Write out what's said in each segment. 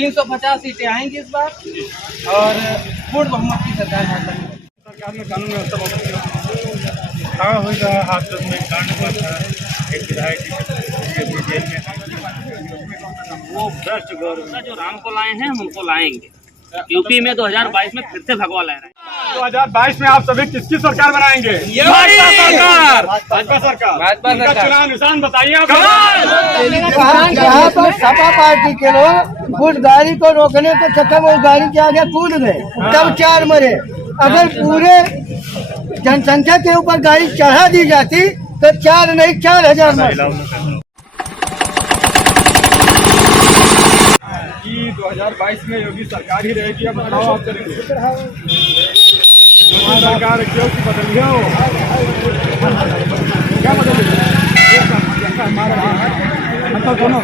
350 सीटें आएंगी इस बार और पूर्ण बहुमत की सरकार भाजपा की। सरकार में कानून व्यवस्था हाँ होगा। हाथरस में कांड हुआ था, एक विधायक जेल में। वो भ्रष्ट गवर्नमेंट जो राम को लाए हैं हम उनको लाएंगे। यूपी में 2022 में फिर से भगवा लहराएंगे। 2022 में आप सभी किसकी सरकार बनाएंगे? भाजपा सरकार। भाजपा सरकार। भाजपा उनका सरकार। चुनाव निशान बताइए आप। यहाँ पर सपा पार्टी के लोग उस गाड़ी को रोकने के चक्कर में उस गाड़ी के आगे कूद गए, तब 4 मरे। अगर पूरे जनसंख्या के ऊपर गाड़ी चढ़ा दी जाती तो 4 नहीं 4000 मरे। 2022 में योगी सरकार ही रहेगी या बदलाव आप करेंगे? सरकार क्यों की बदली हो? क्या बदली? मतलब दोनों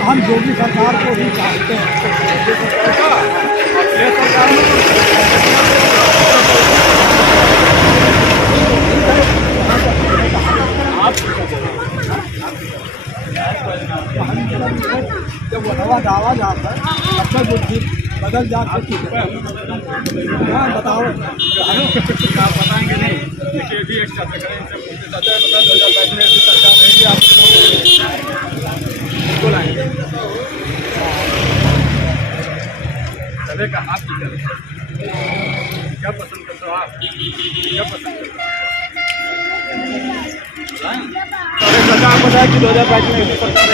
हम योगी सरकार को ही चाहते हैं। जब वो हवा दावा जाता है अपना बुद्धि बदल जाती है। हाँ बताओ, आप बताएंगे नहीं। देखिए भी एक चर्चा करें, इनसे पूछते चाहते हैं बता 2022 में ऐसी सरकार रहेगी आप बिल्कुल आएंगे। सभी का हाथ की करें, क्या पसंद करते हो आप? क्या पसंद करते हो? आप बताया कि 2022 में ऐसी सरकार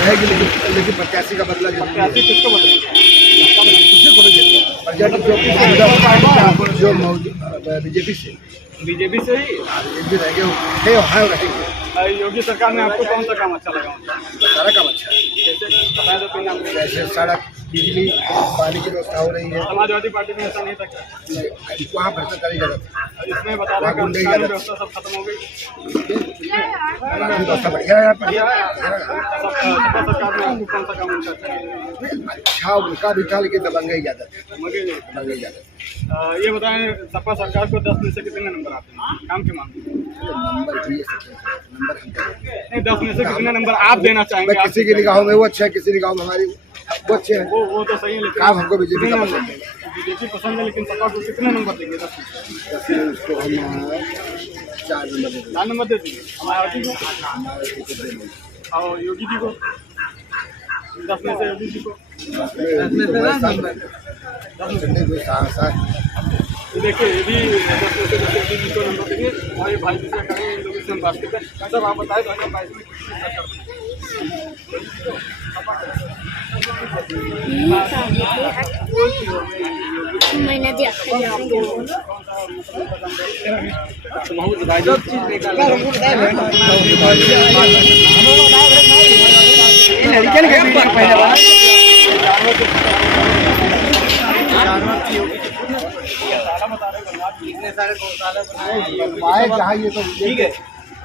रहेगी, लेकिन 85 का बदला किसको बदलेगा? जो बीजेपी से ही योगी सरकार में आपको कौन सा काम अच्छा लगा? सारा काम अच्छा है। बताया तो नाम जैसे सड़क, बिजली, पानी की व्यवस्था हो रही है। समाजवादी पार्टी में ऐसा नहीं था क्या? वहाँ भ्रष्टाचार की जगह इसमें बता रहा कानून व्यवस्था सब खत्म हो गई। व्यवस्था बढ़िया है यहाँ पर। सपा सरकार में आपको कौन सा काम अच्छा लगा? अच्छा उनका भी था, लेकिन दबंगई ज्यादा थी। ये बताएं, सपा सरकार को 10 में से कितने नंबर आते हैं काम के मामले में? नहीं, 10 में से कितने नंबर आप देना चाहेंगे? किसी की निगाहों में वो अच्छा है, किसी निगाहों में हमारी वो अच्छे हैं। वो तो सही है, लेकिन काम हमको बीजेपी का पसंद है। बीजेपी पसंद है, लेकिन सपा को कितने नंबर देंगे? 10 उसको हम 4 नंबर देंगे। 4 नंबर दे देंगे हमारे और योगी जी को 10 में से योगी जी को देखिए ये भी 10 में से योगी जी को नंबर देंगे। और ये भाई जी से करेंगे, इन लोगों से हम बात करते हैं। सर आप बताएं 2022 में मैंने दिया जहाँ ये तो ठीक है।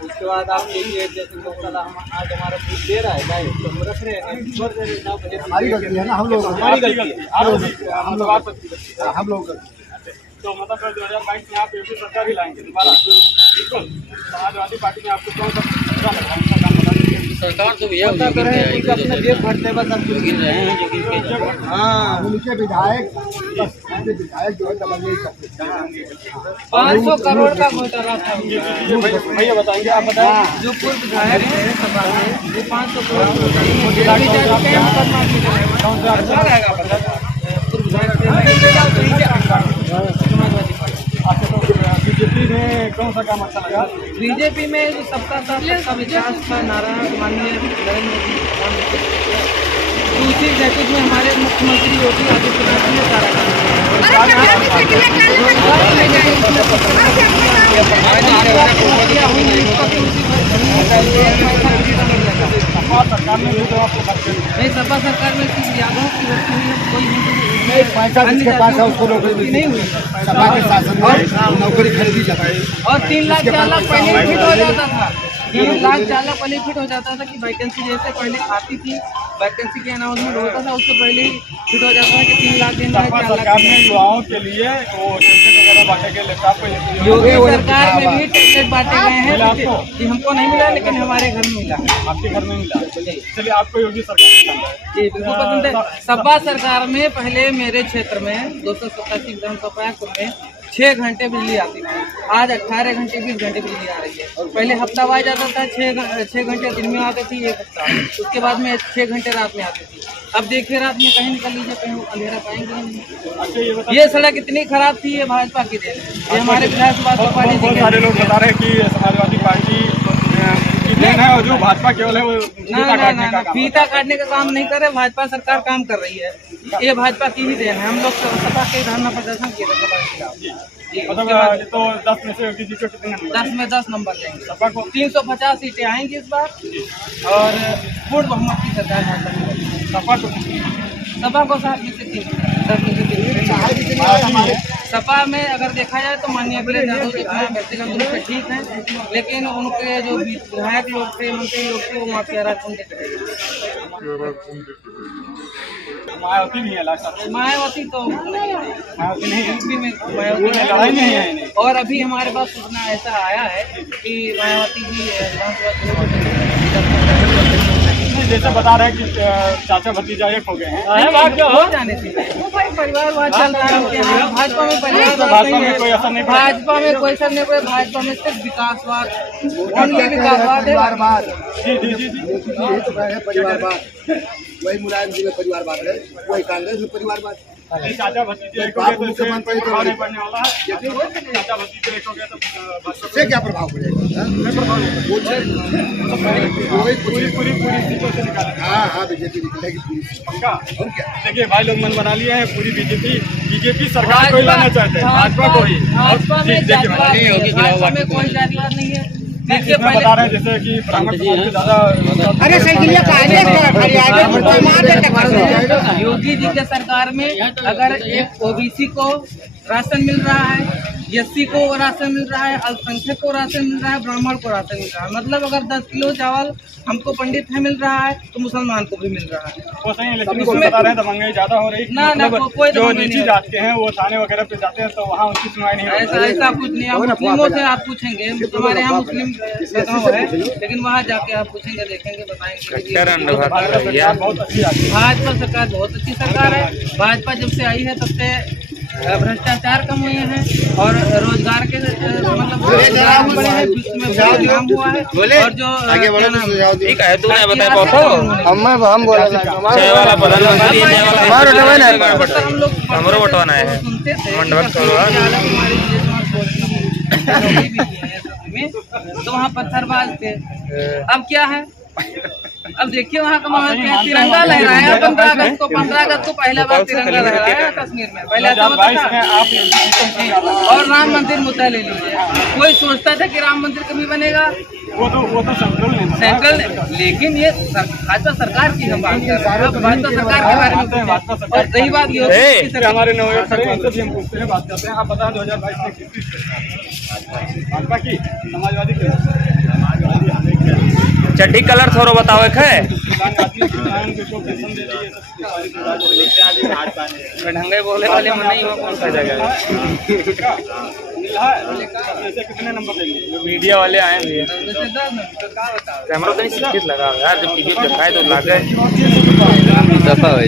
उसके बाद आप देखिए जैसे लोकल हम आज हमारा दूध दे रहा है गाय, तो हम रख रहे हैं। हमारी गलती है ना, हम लोग हमारी गलती है। हम लोग तो मतलब 2022 में आप योगी सरकार ही लाएंगे दोबारा? बिल्कुल। समाजवादी पार्टी में आपको कौन सा काम बता दीजिए? सरकार तो भैया अपना जेब भरते बस हम गिर रहे हैं। हाँ, उनके विधायक जो है दबंगई करते हैं। 500 करोड़ का घोटाला था। भैया बताएंगे, आप बताएं। जो पूर्व विधायक है सभा में, वो 500 करोड़ बीजेपी में कौन सा काम अच्छा लगा? बीजेपी में जो सबका साथ सबका विकास का नारा माननीय नरेंद्र मोदी दूसरी जैकेट में हमारे मुख्यमंत्री योगी आदित्यनाथ ने सारा काम नहीं। सपा सरकार में सिर्फ यादव की व्यक्ति हुई है, कोई पैसा जिसके पास है उसको नौकरी नहीं हुई। सभा के शासन में नौकरी खरीदी जाती है। और 3 लाख 4 लाख पहले फिट हो जाता था। 3 लाख 4 लाख पहले फिट हो जाता था कि वैकेंसी जैसे पहले आती थी, वैकेंसी के अनाउंसमेंट होता था, उससे पहले फिट हो जाता था कि 3 लाख देना है, 4 लाख। सरकार ने युवाओं के लिए वो टिकट वगैरह सपा बांटेंगे लैपटॉप को योगी सरकार में भी टेबलेट बांटे गए हैं कि हमको नहीं मिला, लेकिन हमारे घर में मिला। आपके घर में मिला। चलिए, आपको योगी सरकार पसंद है? जी बिल्कुल पसंद है। सपा सरकार में पहले मेरे क्षेत्र में 287 विधानसभा में 6 घंटे बिजली आती थी, आज 18 घंटे 20 घंटे बिजली आ रही है। पहले हफ्तावार जाता था, 6 घंटे दिन में आते थी, एक हफ्ता, उसके बाद में 6 घंटे रात में आती थी। अब देखिए रात में कहीं निकल लीजिए, कहीं अंधेरा पाएंगे नहीं। ये सड़क इतनी खराब थी, ये भाजपा की देन है। ये हमारे विधानसभा बहुत सारे लोग बता रहे हैं कि समाजवादी पार्टी की देन है और जो भाजपा केवल है वो फीता काटने का काम। फीता काटने का काम नहीं कर रहे, भाजपा सरकार काम कर रही है। ये भाजपा की ही देन है। हम लोग सपा के धरना प्रदर्शन किए थे सपा के खिलाफ। मतलब तो 10 में से योगी जी को कितने नंबर? 10 में 10 नंबर देंगे। सपा को 350 सीटें आएंगी इस बार और पूर्ण बहुमत की सरकार भाजपा की। सपा को 7 में से 3। सपा में अगर देखा जाए तो माननीय अखिलेश यादव जी अपना व्यक्तिगत रूप से ठीक हैं, लेकिन उनके जो विधायक लोग थे, मंत्री लोग थे, वो माफिया राज उनके थे। मायावती नहीं है लास्ट। मायावती तो मायावती नहीं है, यूपी में लड़ाई नहीं है। और अभी हमारे पास सूचना ऐसा आया है कि मायावती जी विधानसभा चुनाव जैसे बता रहे हैं कि चाचा भतीजा एक हो गए हैं। हो जाने चाहिए, वो भाई परिवारवाद चल रहा है उनके यहाँ। भाजपा में परिवारवाद नहीं है, कोई असर नहीं पड़ा। भाजपा में कोई असर नहीं पड़ा। भाजपा में सिर्फ विकासवाद, ओनली विकासवाद है। जी जी जी जी परिवारवाद, वही मुलायम जी में परिवारवाद है, वही कांग्रेस में परिवारवाद। चाचा भतीजे एक हो गए तो इससे प्रभाव नहीं पड़ने वाला है। चाचा भतीजे एक हो गए तो उससे क्या प्रभाव पड़ेगा? पूरी सीटों से निकालेंगे। हाँ, बीजेपी निकलेगी पूरी। पक्का? और क्या? देखिए भाई लोग मन बना लिए हैं, पूरी बीजेपी सरकार को ही लाना चाहते हैं, भाजपा को ही। भाजपा में देखिए भाजपा में कोई जातिवाद नहीं है। देखिए मैं बता रहे हैं जैसे कि ब्राह्मण समाज के ज्यादा योगी जी के सरकार में अगर एक ओबीसी को राशन मिल रहा है, एससी को राशन मिल रहा है, अल्पसंख्यक को राशन मिल रहा है, ब्राह्मण को राशन मिल रहा है। मतलब अगर 10 किलो चावल हमको पंडित है मिल रहा है तो मुसलमान को भी मिल रहा है। वो सही है, लेकिन उसमें बता रहे हैं दबंगई ज्यादा हो रही है। ना, कोई जो दबंगई नीची नहीं जात के हैं वो थाने वगैरह पे जाते हैं तो वहाँ उनकी सुनवाई नहीं होती। ऐसा कुछ नहीं। आप मुस्लिमों से आप पूछेंगे, हमारे यहाँ मुस्लिम गाँव है, लेकिन वहाँ जाके आप पूछेंगे, देखेंगे, बताएंगे। बहुत अच्छी आती है। भाजपा सरकार बहुत अच्छी सरकार है। भाजपा जब से आई है तब से भ्रष्टाचार कम हुए हैं और रोजगार के मतलब रोजगार बढ़े हैं, विश्व में बहुत नाम हुआ है। और जो ठीक है, तू नहीं बता पाता हम बोला हम लोग हमरो बटवाना है सुनते थे मंडपक करो। तो वहाँ पत्थरबाज थे। अब क्या है? अब देखिए वहाँ का माहौल क्या है। तिरंगा लहराया 15 अगस्त को पहला बार तिरंगा लहराया कश्मीर में। पहले ऐसा होता था। और राम मंदिर मुद्दा ले लीजिए, कोई सोचता था कि राम मंदिर कभी बनेगा, वो तो सेंट्रल, लेकिन ये भाजपा सरकार की हम बात कर रहे हैं, भाजपा सरकार के बारे में। और रही बात योगी हमारे नवयुवक खड़े हैं, उनसे भी हम पूछते हैं, बात करते हैं। आप बताएं 2022 में किसकी भाजपा की, समाजवादी की? चड्डी कलर थोड़ा बताओ एक है ढंगे बोले वाले में नहीं हो, कौन सा जगह ऐसे कितने नंबर देंगे? मीडिया वाले आए भैया, कैमरा तो नहीं सीट लगा यार, जब टीवी दिखाए तो लागे दफा हो जाए।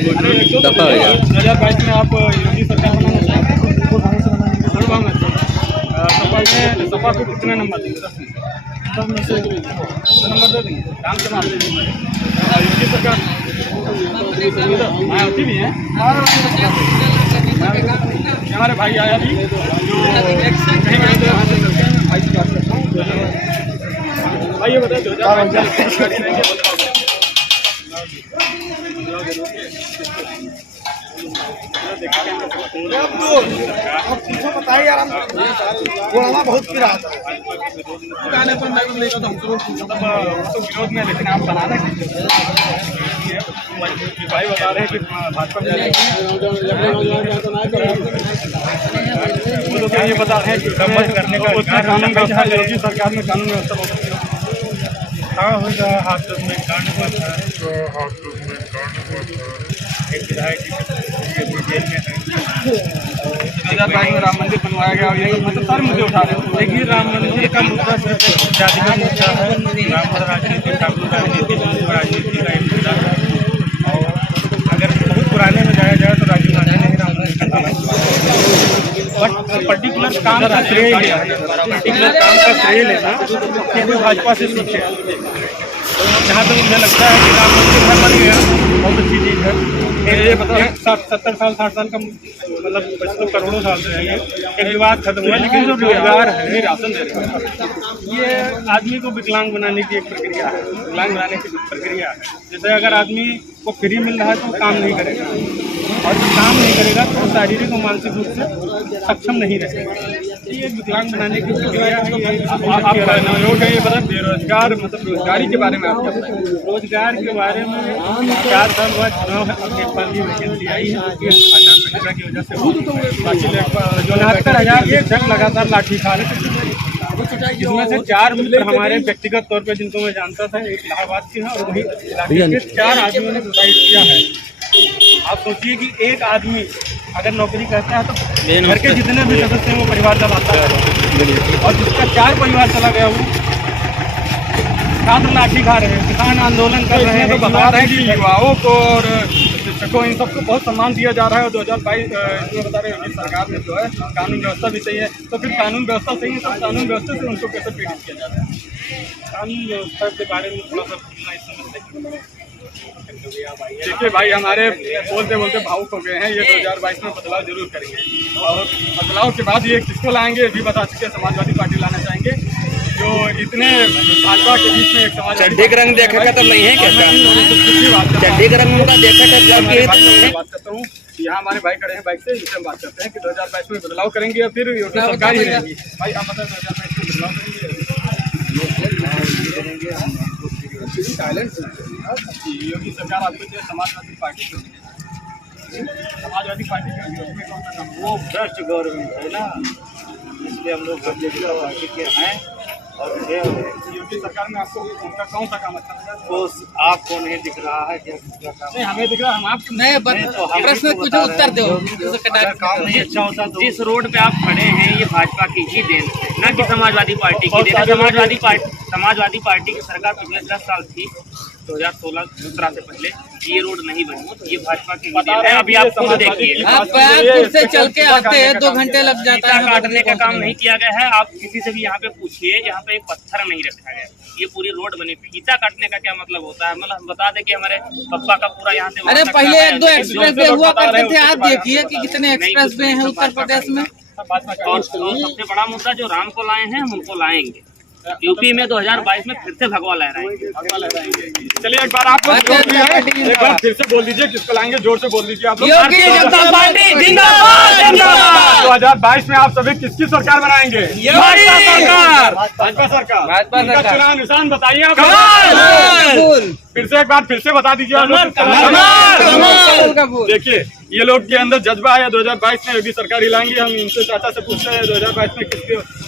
2022 में आप योगी सरकार बनाना चाहते हैं? सपा को कितने नंबर देंगे? 10 में से नंबर दे देंगे, काम से माफ दे देंगे। योगी सरकार मायावती भी है। हमारे भाई आया भी जो भाई ये बताए 2022 बताइए यार, बहुत गिरा था गाने पर मैं लेगा तो हमको तो विरोध में, लेकिन आप बनाना भाई बता रहे हैं कि भाजपा में ये बता रहे हैं कि मत करने का कानून व्यवस्था योगी सरकार में कानून व्यवस्था हाँ होगा हाथ में एक विधायक जेल में है। 2022 में राम मंदिर बनवाया गया और ये मतलब सारे मुद्दे उठा रहे हैं। देखिए राम मंदिर का मुद्दा सिर्फ जाति का मुद्दा है, राम राजनीति ठाकुर राजनीति राजनीति का एक मुद्दा है। और अगर बहुत पुराने में जाया जाए तो राजीव गांधी ने राम मंदिर का बट पर्टिकुलर काम का श्रेय लिया है, पर्टिकुलर काम का श्रेय लेना कि भाजपा से सीखे। जहाँ तक मुझे लगता है कि राम मंदिर घर बन गया, बहुत अच्छी चीज़ है। ये बताइए 70 साल 60 साल का मतलब बच्चों करोड़ों साल से है, एक विवाद खत्म हुआ। लेकिन जो रोजगार है राशन दे रहे हैं, ये आदमी को विकलांग बनाने की एक प्रक्रिया है, विकलांग बनाने की प्रक्रिया है। जैसे अगर आदमी को फ्री मिल रहा है तो वो काम नहीं करेगा, और जो काम नहीं करेगा तो शारीरिक और मानसिक रूप से सक्षम नहीं रहेगा। ये विकलांग बनाने की प्रक्रिया है। ये बता बेरोजगार मतलब रोजगारी के बारे में आप क्या बताएंगे? रोजगार के बारे में 4 साल बाद चुनाव है, अब एक बार की वैकेंसी आई है जो आचार संहिता की वजह से 69,000 एक जन लगातार लाठी खा रहे थे, जिसमें से 4 मित्र हमारे व्यक्तिगत तौर पे जिनको मैं जानता था, एक इलाहाबाद के हैं और वही इलाके के 4 आदमियों ने सुसाइड किया है। आप सोचिए कि एक आदमी अगर नौकरी करता है तो घर के जितने भी सदस्य हैं वो परिवार चलाता है, और जिसका 4 परिवार चला गया वो छात्र लाठी खा रहे हैं, किसान आंदोलन कर रहे हैं। तो बता रहे हैं कि युवाओं को और शिक्षकों इन सबको बहुत सम्मान दिया जा रहा है। और 2022 इसमें बता रहे हैं सरकार में जो है कानून व्यवस्था भी सही है, तो फिर कानून व्यवस्था सही है तो कानून व्यवस्था से उनको कैसे पीड़ित किया जा रहा है? कानून व्यवस्था के बारे में थोड़ा सा समझते। देखिए भाई, हमारे बोलते बोलते भावुक हो गए हैं। ये 2022 में बदलाव जरूर करेंगे, और बदलाव के बाद ये किसको लाएंगे ये भी बता चुके। समाजवादी पार्टी लाना चाहेंगे, जो इतने भाजपा के बीच में एक समाजवादी चड्डी का रंग देखेगा तब नहीं है क्या? चड्डी का रंग उनका देखा बात करता हूँ। यहाँ हमारे भाई खड़े हैं बाइक से, इनसे हम बात करते हैं कि 2022 में बदलाव करेंगे या फिर योगी सरकार ही रहेगी। भाई आप बताएं 2022 में बदलाव करेंगे? योगी सरकार आपको चाहिए, समाजवादी पार्टी को समाजवादी पार्टी का योगी में कौन सा काम? वो भ्रष्ट गवर्नमेंट है ना, इसलिए हम लोग भारतीय पार्टी के हैं। और योगी सरकार में आपको उनका कौन सा काम अच्छा लगा? वो आपको नहीं दिख रहा है क्या? नहीं, हमें दिख रहा है। हम आपको नहीं, प्रश्न कुछ उत्तर दो। काम नहीं अच्छा होता तो जिस रोड पे आप खड़े हैं ये भाजपा की ही देन है, न कि समाजवादी पार्टी की देन है। समाजवादी पार्टी की सरकार पिछले 10 साल थी, 2016-17 से पहले ये रोड नहीं बनी, ये भाजपा की देन है। अभी आप खुद देखिए, आप पैदल से चल के आते हैं 2 घंटे लग जाता है। काटने का काम नहीं किया गया है। आप किसी से भी यहाँ पे पूछिए, यहाँ पे एक पत्थर नहीं रखा गया। ये पूरी रोड बनी। फीता काटने का क्या मतलब होता है? मतलब हम बता दें कि हमारे पप्पा का पूरा यहाँ से, अरे पहले 1-2 एक्सप्रेस वे हुआ करते थे, आज देखिए कि कितने एक्सप्रेस वे हैं उत्तर प्रदेश में। और सबसे बड़ा मुद्दा जो राम को लाए हैं हम उनको लाएंगे। यूपी में 2022 में फिर से भगवा लहराएंगे। चलिए एक बार आप लोग एक बार फिर से बोल दीजिए किसको लाएंगे, जोर से बोल दीजिए आप लोग। योगी जनता पार्टी जिंदाबाद। 2022 में आप सभी किसकी सरकार बनाएंगे? भाजपा सरकार। भाजपा सरकार। भाजपा इनका सरकार। चुनाव निशान बताइए आप। कमल। फिर से एक बार फिर से बता दीजिए आप लोग। कमल। देखिए ये लोग के अंदर जज्बा है। 2022 में योगी सरकार ही लाएंगे। हम इनसे चाचा से पूछते हैं 2022 में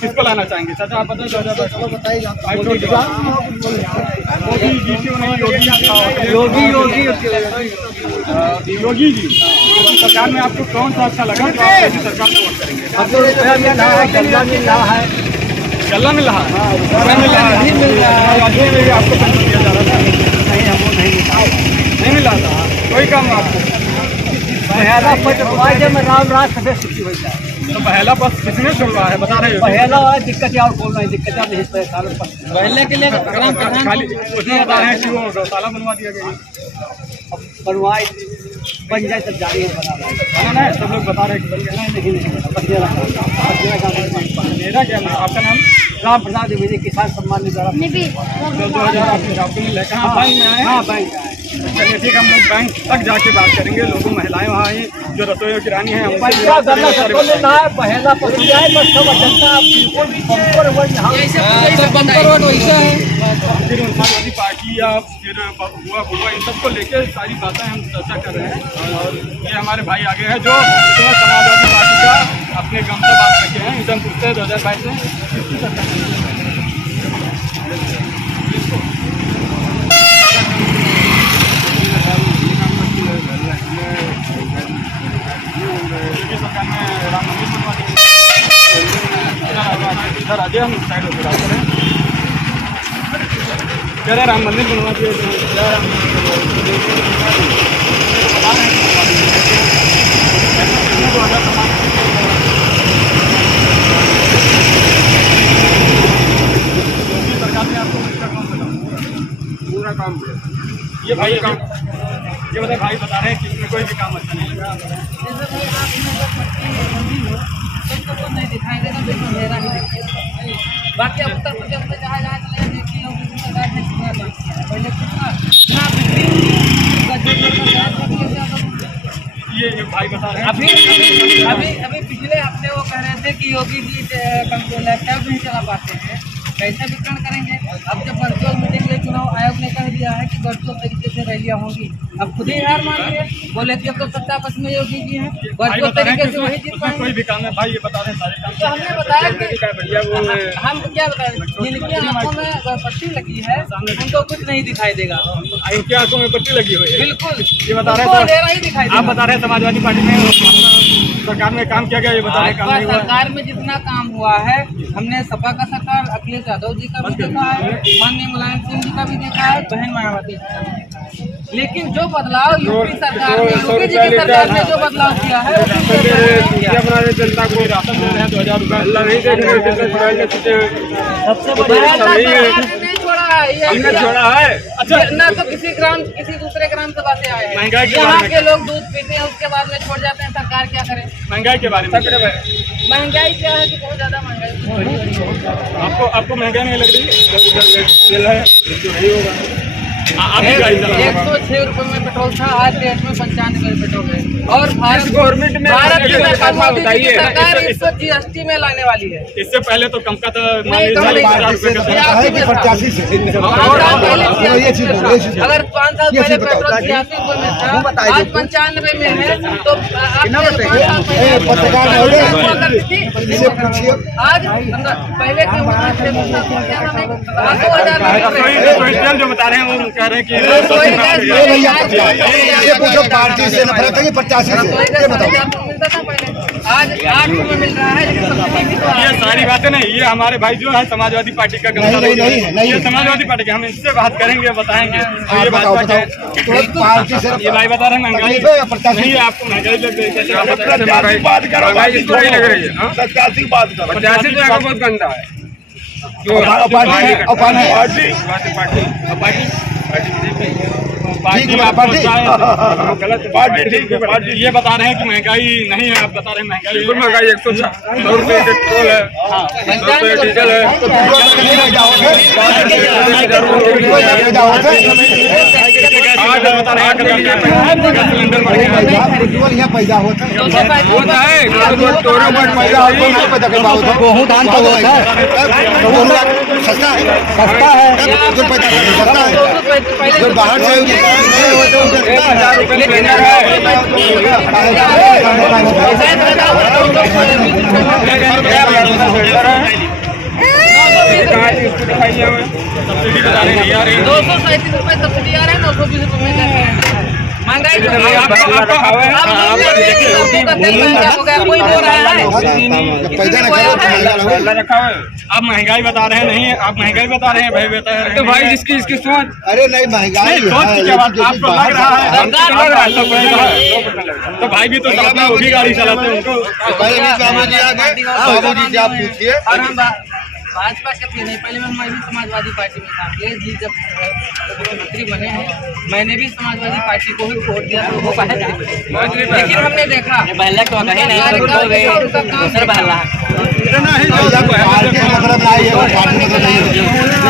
किसको लाना चाहेंगे? चाचा आप बताएं 2022 में बताइए। योगी जी सरकार में आपको कौन सा अच्छा लगा? तो आप योगी सरकार को वोट करेंगे। गल्ला मिल रहा है, आपको पेंशन दिया जा रहा था? नहीं, हमको नहीं मिला था। कोई काम आपको पहला पद में राम राज सभे सुखी हो जाए। तो पहला पद किसने छुड़वा है बता रहे हो? पहला दिक्कत और बोल रहे दिक्कत नहीं पहले के लिए ग्राम प्रधान खाली उसमें बता रहे हैं कि वो गौशाला बनवा दिया गया बनवाए बन जाए तब जारी है ना। सब लोग बता रहे हैं मेरा क्या नाम? आपका नाम? राम प्रसाद द्विवेदी, किसान सम्मान निधि 2000 आपको मिला। कहाँ बैंक में आए? हाँ बैंक आए। चलिए ठीक, हम लोग बैंक तक जाके बात करेंगे। लोगों महिलाएं वहाँ आई जो रसोइयों की रानी है। पहला पसंद है बस सब जनता वैसा है। फिर समाजवादी पार्टी या फिर हुआ इन सबको लेकर सारी बातें हम चर्चा कर रहे हैं। और ये हमारे भाई आगे हैं जो समाजवादी पार्टी का अपने गम से बात रखे हैं। इनसे हम पूछते हैं 2022 में किसकी सरकार? में राम मंदिर बनवा देंगे। इधर आ जाए, हम साइड होकर बात करें। कह रहे राम मंदिर बनवा दिए, क्या राम सरकार ने आपको पूरा काम दिया। ये भाई ये बताए, भाई बता रहे हैं कि इसमें कोई भी काम अच्छा नहीं लगा। तो नहीं दिखाई देगा, लेकिन मेरा ही देखिए। बाकी अब उत्तर प्रदेश में जहाँ जहाँ चले देखिए योगी जी सरकार ने कितना काम किया है। पहले कितना ना ये भाई बता रहे हैं अभी पिछले हफ्ते वो कह रहे थे कि योगी जी लैपटॉप नहीं चला पाते हैं, कैसे वितरण करेंगे। अब जब वर्चुअल मीटिंग में चुनाव आयोग ने कह दिया है कि वर्चुअल तरीके से रैलियां होंगी, अब खुद ही हार मान लिए, बोले कि अब तो सत्ता पक्ष में योगी जी हैं, वर्चुअल तरीके से वही जीत पाएंगे। कोई भी काम है भाई, ये बता रहे हैं सारे काम। तो हमने बताया कि हम क्या बताएं, जिनकी आंखों में पट्टी लगी है उनको कुछ नहीं दिखाई देगा। इनकी आंखों में पट्टी लगी हुई है, बिल्कुल ये बता रहे उनको हैं। अंधेरा ही दिखाई आप देगा। बता रहे हैं समाजवादी पार्टी में सरकार में काम किया गया, ये बता रहे हैं काम भाजपा नहीं हुआ। सरकार में जितना काम हुआ है, हमने सपा का सरकार अखिलेश यादव जी का भी देखा है, माननीय मुलायम सिंह जी का भी देखा है, बहन मायावती जी का भी देखा है। लेकिन जो बदलाव यूपी सरकार में, योगी जी की सरकार ने जो बदलाव किया है, वो पिछले सरकार ने किया है। जनता को राशन दे रहे हैं 2000 रुपये, अल्लाह नहीं देख रहे। सबसे बड़ा नहीं छोड़ा है, ये छोड़ा है। अच्छा, ना तो किसी दूसरे ग्राम सभा से आए हैं। महंगाई के यहाँ बारे के लोग दूध पीते हैं, उसके बाद में छोड़ जाते हैं, सरकार क्या करे। महंगाई के बारे में महंगाई क्या है कि बहुत ज्यादा महंगाई। आपको महंगाई नहीं लग रही? तेल है तो नहीं होगा। आप ही गाड़ी चला रहे हैं। 106 रुपए में पेट्रोल था, आज डेट में 95 में पेट्रोल है। और भारत गवर्नमेंट में भारत की सरकार मोदी जी की बताइए, सरकार इसको जीएसटी में लाने वाली है। इससे पहले तो कम का था, मान नहीं, कम लीजिए नहीं। 50 रुपये का था। 86 में था। 85 से 5 साल पहले ये चीज बोलो, ये चीज अगर 5 साल पहले पेट्रोल 86 रुपए में था, आज 95 में है, तो पत्रकार इसे पूछिए। आज पहले के जो बता रहे हैं वो कह रहे हैं कि ये भैया ये पूछो पार्टी से नफरत है कि 85 से, ये बताओ। मिलता था पहले, आज 8 रुपए मिल रहा है, लेकिन सब्सिडी भी तो आ रही ये है। सारी बातें नहीं, ये हमारे भाई जो है समाजवादी पार्टी का नहीं, ये समाजवादी पार्टी के, हम इससे बात करेंगे, बताएंगे। तो ये बताओ भाजपा के तो पार्टी से ये भाई बता रहे हैं महंगाई तकलीफ है या 85? नहीं, आपको महंगाई लग रही है, कैसे आप बता रहे हैं? बात करो, महंगाई किस तरह की लग रही है? हाँ? 85 बात करो। 85 तो आपका बहुत गंदा है। पार्टी ये बता रहे हैं कि महंगाई नहीं है, आप बता रहे हैं महंगाई। महंगाई 100 रुपये पेट्रोल है, 100 रुपये डीजल है। सिलेंडर बढ़ गया यहाँ पैदा होता है, गेहूँ धान तो होता है, सस्ता है, जो पैदा सस्ता है, जो बाहर से सब्सिडी बता रहे नहीं आ रही। 237 रुपए सब्सिडी आ रहे हैं, 920 रुपए महंगाई कोई हो रहा है। आप महंगाई बता रहे हैं, नहीं आप महंगाई बता रहे हैं, भाई बता रहे हैं। तो भाई जिसकी इसकी सोच, अरे नहीं महंगाई सोच की क्या बात, आपको लग रहा है तो भाई भी तो अपना वो भी गाड़ी चलाते हैं उनको। बाबूजी से आप पूछिए। और हम भाजपा के थे नहीं, पहले मैं भी समाजवादी पार्टी में था। अखिलेश जी जब मुख्यमंत्री बने हैं, मैंने भी समाजवादी पार्टी को ही वोट दिया, तो वो पहले लेकिन हमने देखा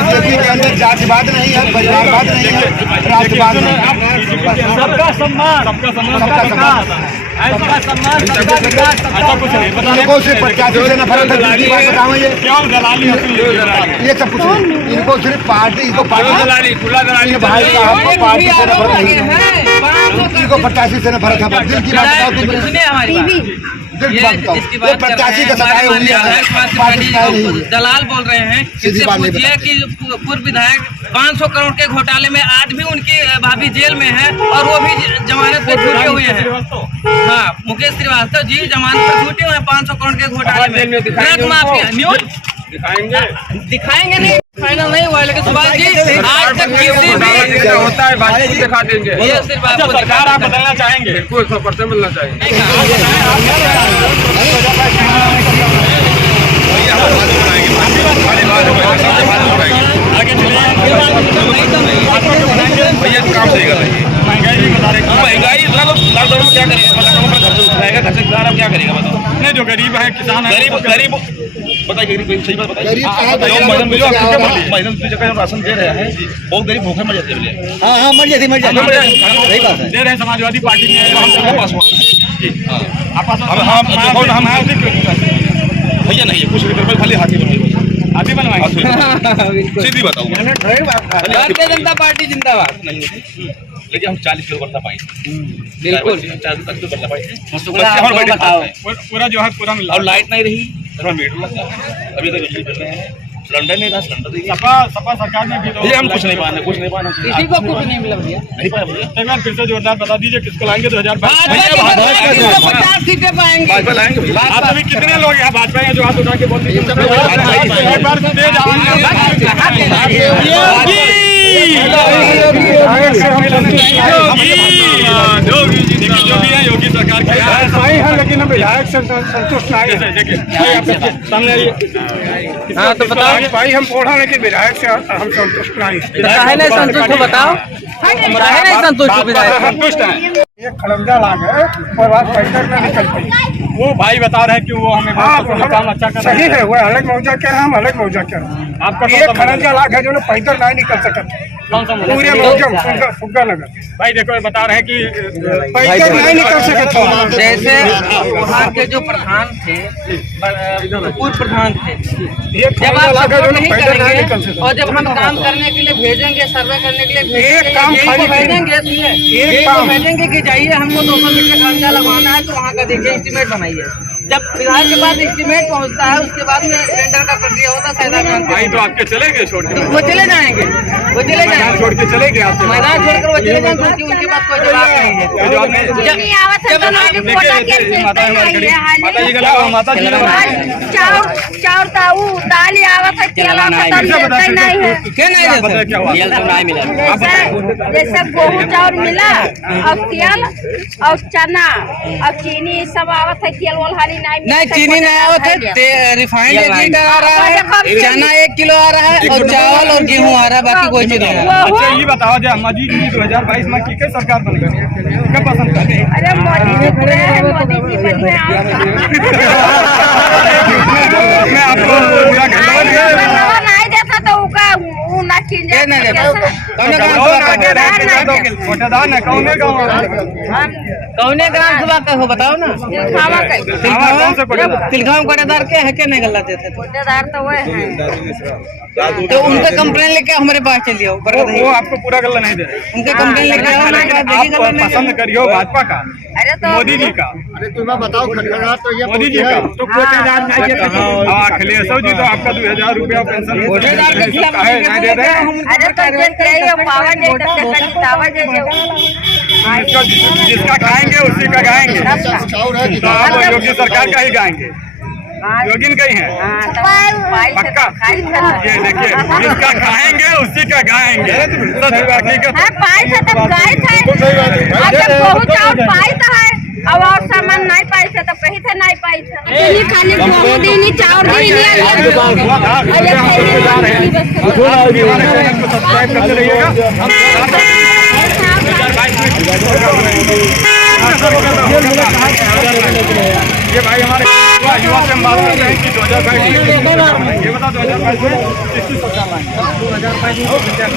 बीजेपी के अंदर जातिवाद नहीं है, परिवारवाद नहीं है, राष्ट्रवाद नहीं है। सबका सम्मान, सबका सम्मान, ऐसा सम्मान, सबका विकास, ऐसा कुछ नहीं बता रहे। इनको सिर्फ 85 से नफरत है, दूसरी बात बताओ। क्यों दलाली ये सब कुछ नहीं, इनको सिर्फ पार्टी, इनको पार्टी दलाली, खुला दलाली भाई साहब को पार्टी से नफरत नहीं है। दिल को प्रत्याशी से फर्क है, दिल की बात बताओ तुम। सुनिए हमारी बात। दिल की ये बात बताओ, जिसकी वो बात कर रहे प्रत्याशी हैं का सफाई हमारे हुई है, माननीय दलाल बोल रहे हैं, सीधी इससे बात नहीं पूछिए कि पूर्व विधायक 500 करोड़ के घोटाले में आज भी उनकी भाभी जेल में है और वो भी जमानत पे छूटे हुए हैं। हाँ, मुकेश श्रीवास्तव जी जमानत पर छूटे हुए हैं 500 करोड़ के घोटाले में। ड्रग माफिया न्यूज दिखाएंगे नहीं, फाइनल नहीं हुआ है, लेकिन सुभाष जी आज तक किसी भी होता है भाई दिखा देंगे। ये सिर्फ आपको सरकार आप बदलना चाहेंगे, बिल्कुल 100% मिलना चाहिए। भैया काम सही कर रही है। महंगाई भी बता रहे, महंगाई इतना तो लॉकडाउन में क्या करेगा, लॉकडाउन में घर से उठाएगा, घर से किसान अब क्या करेगा बताओ। नहीं जो गरीब है किसान है, गरीब बताइए, गरीब सही बात बताइए। गरीब कहाँ जो गरीब महीने क्या होगा? महीने दूसरी जगह जो राशन दे रहे हैं बहुत गरीब भूखे मर जाते हैं। हाँ मर जाती सही बात है। दे रहे हैं समाजवादी पार्टी में। हम भैया नहीं है कुछ रुपये खाली हाथी बनवाइए, हाथी बनवाएंगे। सीधी बताऊँ भारतीय जनता पार्टी जिंदाबाद। नहीं होती, लेकिन हम 40 किलो करना पाएंगे, बिल्कुल 40 तक तो करना पाएंगे। पूरा जो है पूरा मिला। और लाइट नहीं रही, मीटर लग गया, अभी तक बिजली बिल है, सिलेंडर नहीं रहा, सिलेंडर नहीं सपा सरकार ने भी तो ये हम कुछ नहीं पाने, कुछ नहीं पाने, किसी को कुछ नहीं मिला भैया। नहीं पाया भैया। एक बार फिर से जोरदार बता दीजिए किसको लाएंगे 2022 50 सीटें पाएंगे। भाजपा लाएंगे भैया। आप अभी कितने लोग यहाँ भाजपा हैं जो हाथ उठा के बोलते हैं एक बार तेज योगी जो भी है योगी सरकार के सही है, लेकिन हम विधायक से संतुष्ट नहीं है। देखिए सामने हाँ तो बताओ भाई, हम पोढ़ा लेकिन विधायक से हम संतुष्ट नहीं है। काहे नहीं संतुष्ट हो बताओ, काहे नहीं संतुष्ट विधायक? संतुष्ट है। ये खड़ंजा लाग है और आज पैसा में निकल पाई। वो भाई बता रहे हैं कि वो हमें काम अच्छा कर सही है, वो अलग मौजा कह रहे हैं, हम अलग मौजा कह रहे हैं। आपका ये खड़ंजा लाग है जो ना पैदल नहीं निकल सकते पूरे मौजा फुग्गा नगर। भाई देखो ये बता रहे हैं कि पैदल नहीं निकल सकते। जैसे वहाँ के जो प्रधान थे, पूर्व प्रधान थे, जब आप सपोर्ट नहीं करेंगे और जब हम काम करने के लिए भेजेंगे, सर्वे करने के लिए भेजेंगे कि जाइए हमको 200 मीटर खर्चा लगवाना है, तो वहाँ का देखिए एस्टीमेट बनाइए। जब विधायक के पास एस्टीमेट पहुँचता है उसके बाद में टेंडर का प्रक्रिया होता है सैदान भाई तो आपके चले गए छोड़ के, वो चले जाएंगे, वो चले जाएंगे, छोड़ के चले गए आप मैदान छोड़कर वो चले जाएंगे क्योंकि उनके पास कोई जवाब नहीं है। जवाब नहीं। माता जी चाउर का वो दाल आवत है, केला का दाल देते नहीं है। क्या नहीं देते? क्या हुआ? जैसे गेहूँ चाउर मिला और तेल और चना और चीनी सब आवत है, तेल वाली नहीं, चीनी नहीं आवत है, रिफाइंड 1 लीटर आ रहा है, चना 1 किलो आ रहा है और चावल और गेहूँ आ रहा है, बाकी कोई चीज नहीं आ रहा। अच्छा ये बताओ जो अम्मा जी की 2022 में की सरकार बन गई, क्या पसंद करते हैं? अरे मोदी जी बुरे हैं, मोदी जी बढ़िया मैं आपको पूरा नहीं देता तो उका वो ना किन जाता वोटदान है कौन है गाँव कौने ग्राम सभा का हो बताओ ना। तिलगांव कोटेदार के है क्या नहीं गलत देते थे? कोटेदार तो वो है। तो उनका कंप्लेन लेके हमारे पास चलिए, वो आपको पूरा गल्ला नहीं दे रहे। उनके कंप्लेन लेके आओ ना, आप पसंद करियो भाजपा का, अरे तो मोदी जी का, अरे तुम्हें बताओ खड़खड़ा तो ये मोदी जी का तो कोटेदार नहीं देते। अखिलेश जी तो आपका 2000 रुपया पेंशन कोटेदार के खिलाफ नहीं दे रहे हैं। अरे तो पावर नहीं करते दावा दे जिसका खाएंगे उसी का गाएंगे। चाउर है तो आप योगी सरकार का ही गाएंगे, योगी का ही है पक्का। ये देखिए जिसका खाएंगे उसी का गाएंगे। पाई से तब गाय थे, अब जब बहुत चाउर पाई तो है, अब और सामान नहीं पाई से तब कहीं थे नहीं पाई थे। खाली गेहूं दीनी चाउर दीनी सब्सक्राइब करते रहिएगा। ये भाई हमारे युवा से हम बात करते हैं कि 2022 ये बता 2022 में किस शौचालय 2022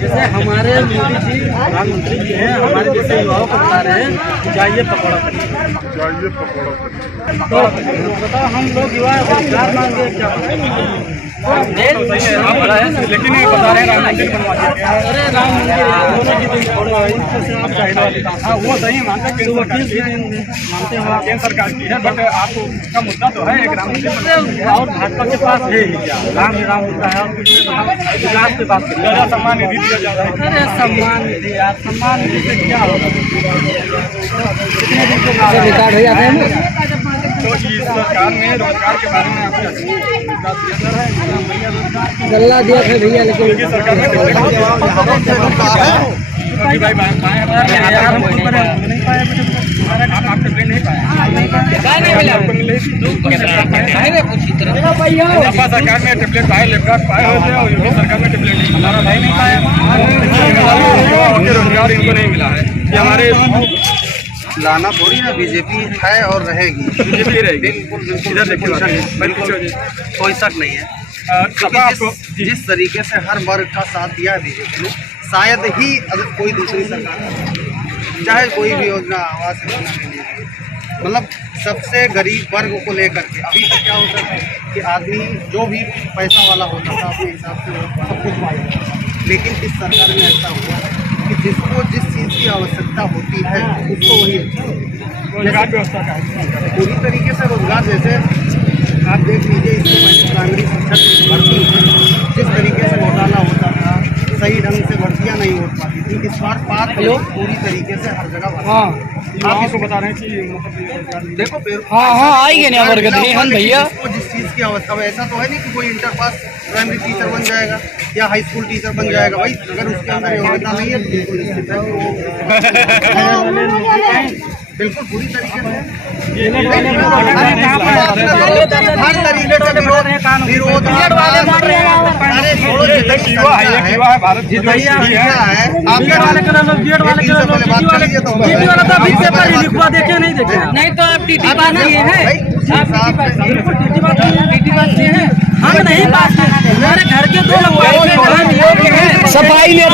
जैसे हमारे मोदी जी प्रधानमंत्री जी हैं, हमारे जैसे युवाओं को बता रहे हैं जाइए पकौड़ा करिए। तो बताओ हम लोग युवा रोजगार मांगे क्या लेकिन ये बता रहे हैं राम मंदिर बनवा दिया गया है। अरे राम मंदिर हाँ वो सही मानते हैं, केंद्र सरकार की है, बट आपको उसका मुद्दा तो है एक राम मंदिर और भाजपा के पास है ही क्या राम होता है और विकास की बात करिए। ज़्यादा सम्मान निधि दिया जा रहा है। अरे सम्मान निधि यार, सम्मान निधि से क्या होगा? रिकॉर्ड हो जाते हैं। तो इस सरकार में रोजगार के बारे में आपको गल्ला दिया है भैया, लेकिन सरकार में भाई नहीं पाए सरकार में टेबलेट पाए, लैपटॉप पाए होते हैं और योगी सरकार में टेबलेट नहीं, हमारा भाई नहीं पाया। रोजगार इनको नहीं मिला है। ये हमारे लाना थोड़ी ना, बीजेपी है और रहेगी। बीजेपी रहेगी। बिल्कुल कोई शक नहीं है। जिस तरीके से हर वर्ग का साथ दिया है बीजेपी ने, शायद ही अगर कोई दूसरी सरकार चाहे कोई भी योजना आवास योजना के लिए, मतलब सबसे गरीब वर्ग को लेकर के अभी तक क्या होता था कि आदमी जो भी पैसा वाला होता था अपने हिसाब से सब कुछ पाया, लेकिन इस सरकार में ऐसा हुआ कि जिसको जिस चीज़ की आवश्यकता होती है उसको वही रोजगार व्यवस्था का पूरी तरीके से रोजगार। जैसे आप देख लीजिए, इससे पहले प्राइमरी शिक्षक भर्ती जिस तरीके से घोटाला होता था, सही ढंग से भर्तियाँ नहीं हो पाती थी, इस बार पूरी तरीके से हर जगह आप इसको बता रहे हैं कि देखो आएंगे ना भैया। जिस चीज़ की आवश्यकता है, ऐसा तो है नहीं कि कोई इंटर पास प्राइमरी टीचर बन जाएगा या हाई स्कूल टीचर बन जाएगा। भाई अगर उसके अंदर योग्यता नहीं है तो बिल्कुल निश्चित है बिल्कुल पूरी तरीके से हर तरीके से विरोध भारत है। आपके वाले देखे नहीं देखे नहीं तो आप टीटी पास किए हैं, हम नहीं पास किए। हमारे घर के 2 लोग सफाई में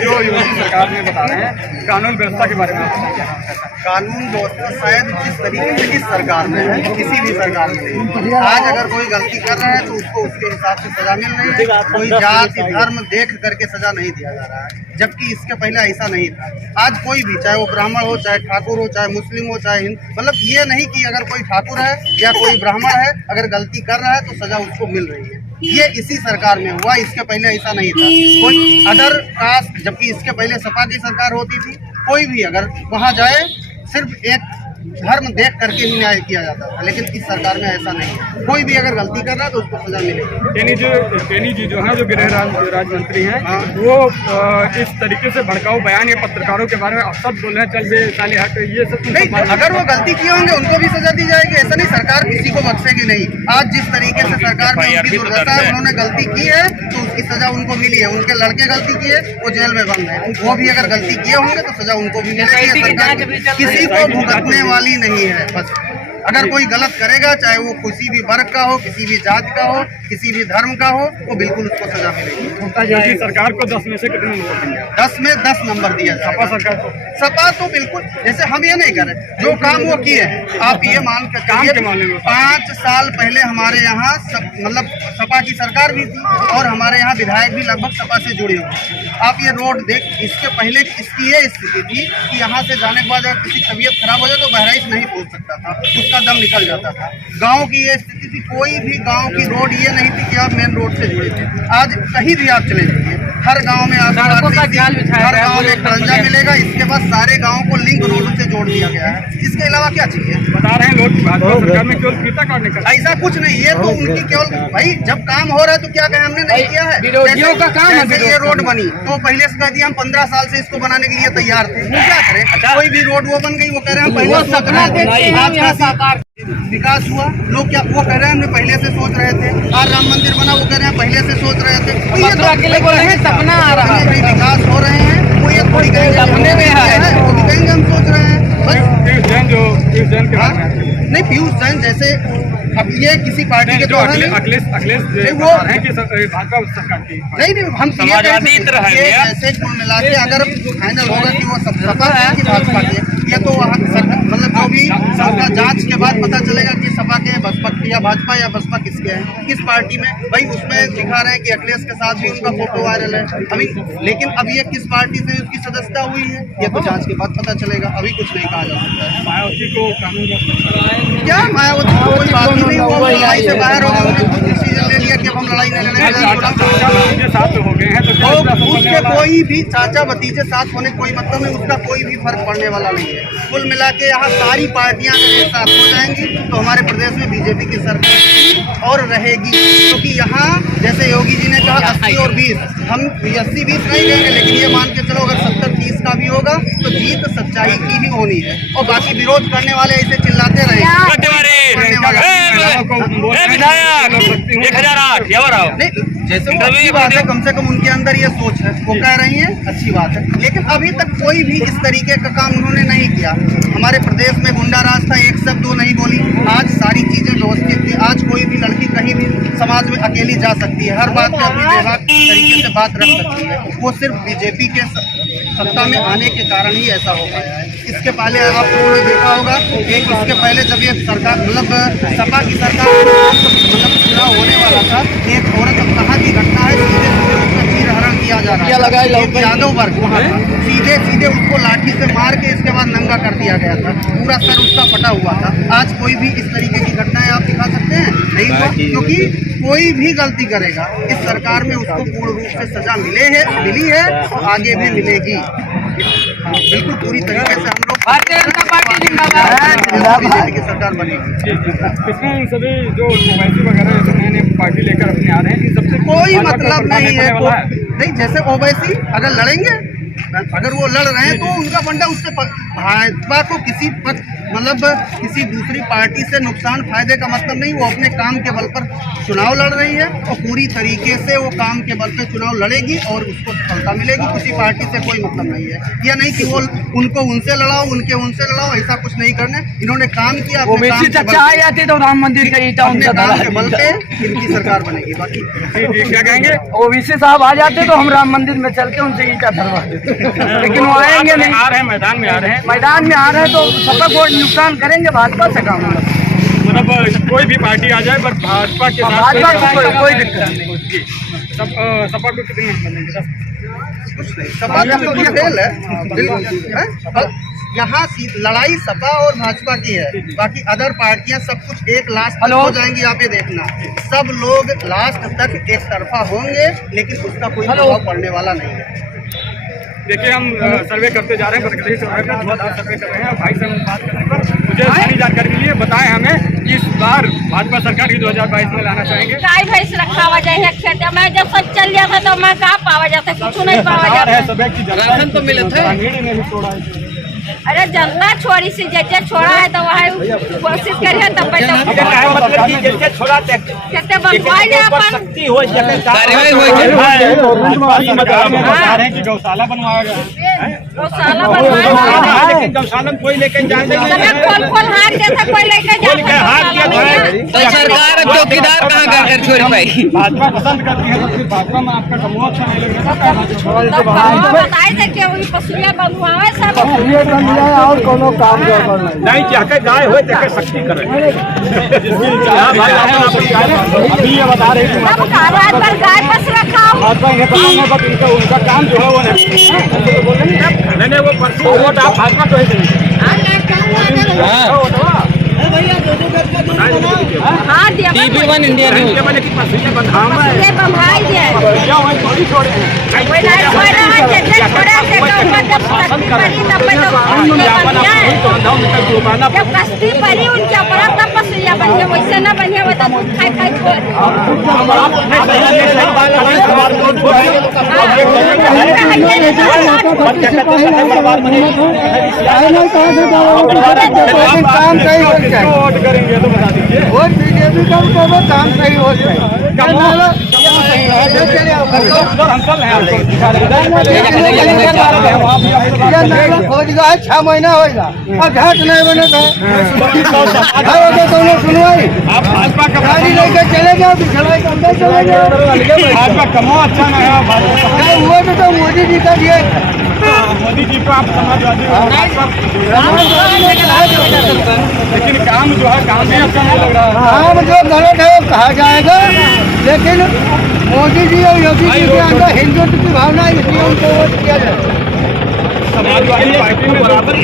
जो योगी सरकार में बता रहे हैं कानून व्यवस्था के बारे में। कानून व्यवस्था शायद जिस तरीके से इस सरकार में है, किसी भी सरकार में नहीं। आज अगर कोई गलती कर रहा है तो उसको उसके हिसाब से सजा मिल रही है। कोई जाति धर्म देख करके सजा नहीं दिया जा रहा है, जबकि इसके पहले ऐसा नहीं था। आज कोई भी, चाहे वो ब्राह्मण हो, चाहे ठाकुर हो, चाहे मुस्लिम हो, चाहे हिंदू, मतलब ये नहीं कि अगर कोई ठाकुर है या कोई ब्राह्मण है अगर गलती कर रहा है तो सजा उसको मिल रही है। ये इसी सरकार में हुआ, इसके पहले ऐसा नहीं था। कोई अदर कास्ट, जबकि इसके पहले सपा की सरकार होती थी, कोई भी अगर वहाँ जाए सिर्फ एक धर्म देख करके ही न्याय किया जाता था, लेकिन इस सरकार में ऐसा नहीं है। कोई भी अगर गलती कर रहा है तो उसको सजा मिलेगी। टेनी जी जो है, जो गृह राज्य मंत्री हैं, वो इस तरीके से भड़काऊ बयान या पत्रकारों के बारे में अब सब बोल रहे हैं चल बे साले हट, ये सब नहीं। अगर वो गलती किए होंगे उनको भी सजा दी जाएगी, ऐसा नहीं सरकार किसी को बख्शेगी नहीं। आज जिस तरीके से सरकार में उनकी दुर्दशा है, उन्होंने गलती की है तो उसकी सजा उनको मिली है। उनके लड़के गलती किए, वो जेल में बंद है, वो भी अगर गलती किए होंगे तो सजा उनको भी मिलेगी। सरकार किसी को भुगतने वाली नहीं है। बस अगर कोई गलत करेगा, चाहे वो किसी भी वर्ग का हो, किसी भी जाति का हो, किसी भी धर्म का हो, तो बिल्कुल उसको सजा मिलेगी। योगी सरकार को 10 में से कितने नंबर देंगे? 10 में 10 नंबर दिया जाएगा। सपा सरकार को? सपा तो बिल्कुल, जैसे हम ये नहीं कर रहे, जो काम वो किए हैं आप ये मान कर काम के मामले में 5 साल पहले हमारे यहाँ मतलब सपा की सरकार भी थी और हमारे यहाँ विधायक भी लगभग सपा से जुड़े हुए। आप ये रोड देख, इसके पहले इसकी ये स्थिति थी कि यहाँ से जाने के बाद अगर किसी तबीयत खराब हो जाए तो बहराइच नहीं पहुँच सकता था, उसका दम निकल जाता था। गाँव की ये स्थिति थी, कोई भी गांव की रोड ये नहीं थी कि आप मेन रोड से जुड़े थे। आज कहीं भी आप चले जाइए, हर गांव में आपको हर गांव में खरंजा मिलेगा। इसके बाद सारे गाँव को लिंक रोड से जोड़ दिया गया है। इसके अलावा क्या चाहिए? बता रहे हैं लोग भाजपा सरकार में केवल फीता काटने का। ऐसा कुछ नहीं, ये तो उनकी केवल भाई जब काम हो रहा है तो क्या कहें हमने नहीं किया है। विरोधियों का काम है। ये रोड बनी तो पहले से कह दिया हम 15 साल से इसको बनाने के लिए तैयार थे। वो क्या करें, कोई भी रोड वो बन गई, वो कह रहे हैं हम पहले सोच रहे थे। विकास हुआ, लोग क्या वो कह रहे हैं हमने पहले से सोच रहे थे। आज राम मंदिर बना, वो कह रहे हैं पहले से सोच रहे थे। तो ये तो सपना आ रहा है, विकास हो रहे हैं, वो ये थोड़ी कहेंगे हमने भी है, वो भी कहेंगे हम सोच रहे हैं। पीयूष जैन के बारे में नहीं, पीयूष जैन जैसे अब ये किसी पार्टी के द्वारा अखिलेश वो है कि भाजपा सरकार की नहीं हम समाजवादी इत्र है भैया। जैसे कुल मिला के अगर फाइनल होगा कि वो सब सपा है कि भाजपा के, ये तो वहाँ मतलब जो भी सबका जांच के बाद पता चलेगा कि सपा के, बसपा या भाजपा या बसपा किसके हैं, किस पार्टी में। भाई उसमें दिखा रहे हैं कि अखिलेश के साथ भी उनका फोटो वायरल है अभी, लेकिन अब ये किस पार्टी से उसकी सदस्यता हुई है ये तो जांच के बाद पता चलेगा। अभी कुछ नहीं कहा जा सकता है। मायावती को कानून क्या मायावती को कोई बात ही नहीं, वो लड़ाई से बाहर हो गए, उन्होंने खुद डिसीजन ले लिया कि अब हम लड़ाई नहीं लड़ेंगे। साथ हो गए हैं तो उसके कोई भी चाचा भतीजे साथ होने कोई मतलब नहीं, उसका कोई भी फर्क पड़ने वाला नहीं है। कुल मिला के यहाँ सारी पार्टियां अगर एक साथ हो जाएंगी तो हमारे प्रदेश में बीजेपी की सरकार और रहेगी। क्योंकि यहाँ जैसे योगी जी ने कहा 80 और 20, हम 80-20 नहीं कहेंगे, लेकिन ये मान के चलो अगर 70-30 का भी होगा तो जीत सच्चाई की ही होनी है। और बाकी विरोध करने वाले ऐसे चिल्लाते रहेंगे। जैसे वो अच्छी बात है, कम से कम उनके अंदर ये सोच है, वो कह रही है अच्छी बात है, लेकिन अभी तक कोई भी इस तरीके का काम उन्होंने नहीं किया। हमारे प्रदेश में गुंडा राज था, एक शब्द वो नहीं बोली। आज सारी चीजें व्यवस्थित थी, आज कोई भी लड़की कहीं भी समाज में अकेली जा सकती है, हर बात पे अपनी व्यवहार तरीके से बात रख सकती है। वो सिर्फ बीजेपी के सत्ता में आने के कारण ही ऐसा हो पाया है। इसके पहले आप लोगों ने देखा होगा कि इसके पहले जब ये सरकार मतलब सपा की सरकार मतलब चुनाव होने वाला था, एक औरत अब कहाँ की घटना है, सीधे सीधे उसका चीरहरण किया जा रहा था। एक यादव वर्ग वहाँ सीधे सीधे उसको लाठी से मार के इसके बाद नंगा कर दिया गया था, पूरा सर उसका फटा हुआ था। आज कोई भी इस तरीके की घटनाएं आप दिखा सकते हैं? नहीं हुआ, क्योंकि कोई भी गलती करेगा इस सरकार में उसको पूर्ण रूप से सजा मिली है और आगे भी मिलेगी। बिल्कुल पूरी तरीके से हम लोग भारतीय जनता पार्टी जिंदाबाद बीजेपी की सरकार बनेगी। इसमें सभी जो ओवैसी वगैरह नए पार्टी लेकर अपने आ रहे हैं, इन सबसे कोई मतलब नहीं है। नहीं, जैसे ओवैसी अगर लड़ेंगे, अगर वो लड़ रहे हैं तो उनका फंडा उससे भाजपा को किसी मतलब किसी दूसरी पार्टी से नुकसान फायदे का मतलब नहीं। वो अपने काम के बल पर चुनाव लड़ रही है और पूरी तरीके से वो काम के बल पर चुनाव लड़ेगी और उसको सफलता मिलेगी। किसी पार्टी से कोई मतलब नहीं है। यह नहीं कि वो उनको उनसे लड़ाओ, उनके उनसे लड़ाओ, ऐसा कुछ नहीं करना। इन्होंने काम किया, अपने काम तो राम मंदिर का ईटा अपने काम के बल पे इनकी सरकार बनेगी। बाकी क्या कहेंगे? ओबीसी साहब आ जाते तो हम राम मंदिर में चल के उनसे ईटा धरवा देते, लेकिन वो आएंगे नहीं। आ रहे हैं, मैदान में आ रहे हैं, मैदान में आ रहे हैं तो सपा को नुकसान करेंगे, भाजपा से काम होगा। मतलब कोई भी पार्टी आ जाए पर भाजपा के साथ भाजपा को कोई दिक्कत नहीं। सपा को कितने बनेंगे? कुछ नहीं, सपा का तो खेल है। यहाँ लड़ाई सपा और भाजपा की है, बाकी अदर पार्टियां सब कुछ एक लास्ट तक हो जाएंगी। आप ये देखना, सब लोग लास्ट तक एक तरफा होंगे, लेकिन उसका कोई प्रभाव पड़ने वाला नहीं है। देखिए, हम सर्वे करते जा रहे हैं, बरकती सर्वे कर रहे हैं। भाई से बात करने पर मुझे सारी जानकारी मिली है। बताएं हमें कि इस बार भाजपा सरकार की 2022 में लाना चाहेंगे। गाय भैंस रखा हुआ जाए खेत में, जब सब चल जाता तो मैं कहाँ पावा जाता, कुछ नहीं पावा जाता। राशन तो मिले थे, अरे जनता छोड़ी सी जैसे छोड़ा है तो वहाँ कोशिश करिए तब छोड़ा गौशाला बनवाया गया, गौशाला बनवाया, गौशाला में कोई लेकर जाए खोल हाथ जैसा कोई लेकर सरकार चौकीदार कहाँ कर छोड़ी भाई। भाजपा पसंद करती है तो फिर भाजपा में आपका समूह अच्छा नहीं लगेगा। बताए थे कि वही पशुआ बनवावे सब और कोनो काम नहीं चाहते गाय हो चाहे शक्ति करे। अभी ये बता रहे गाय बस रखा उनका काम जो है वो नहीं, वो पर्ची वोट आप भाजपा को ही देंगे। हाँ दिया TV1 इंडिया न्यूज ये बम्भाई दिया कोई नहीं कोई रहा जैसे छोड़ा से तो जब कस्ती पड़ी तब पे तो जब कस्ती पड़ी उनके अपराध तब पसलिया बन गया वैसे ना बन गया बता दूध खाई खाई छोड़ काम सही हो जाए वोट करेंगे तो बता दीजिए वोट बीजेपी का काम सही हो जाए खोजगा 6 महीना होगा और घाट नहीं बने दोनों सुनवाई गाड़ी लेकर चले जाओ बिछड़ाई अंदर चले जाओ भाजपा कमो अच्छा ना है वो तो मोदी जी का दिया मोदी जी को आप समाजवादी लेकिन काम जो है काम भी अच्छा नहीं लग रहा है काम जो गलत है वो कहा जाएगा लेकिन मोदी जी और योगी जी के अंदर हिंदुत्व की भावना इसलिए उनको वोट किया जाए समाजवादी पार्टी में बराबर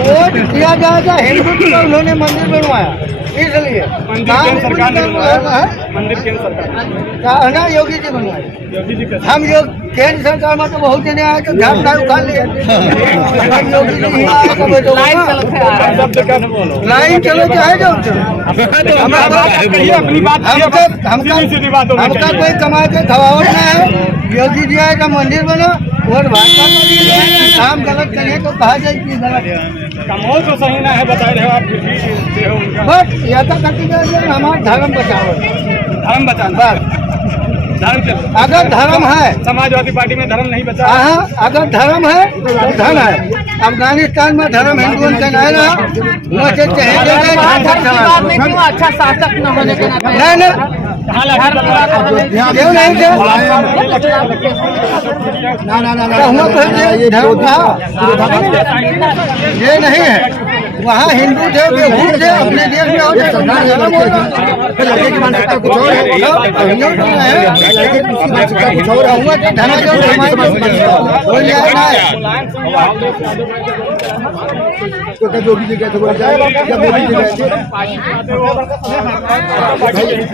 वोट किया जाएगा हिंदुत्व का उन्होंने मंदिर बनवाया इसलिए मंदिर केंद्र सरकार ना योगी जी बनवाए योगी जी हम योग केंद्र सरकार में तो बहुत जने आए तो ध्यान ना उठा लिए हम योगी जी ही आए तो लाइन चलो चाहे जाओ अपनी बात हमका कोई कमा के खवावट ना है योगी जी आए का मंदिर बना और भाजपा काम गलत करिए तो कहा जाए कि गलत कमो तो सही ना है बता रहे हो आप फिर भी बस यह तो हमारा धर्म बचाओ धर्म बचाना बस धर्म चलो अगर धर्म है समाजवादी पार्टी में धर्म नहीं बचा हाँ अगर धर्म है तो धर्म है अफगानिस्तान में धर्म हिंदुओं का नहीं रहा वहाँ से अच्छा शासक न होने के नाते क्यों नहीं थे ये नहीं है वहाँ हिंदू थे बेहूद थे अपने देश में और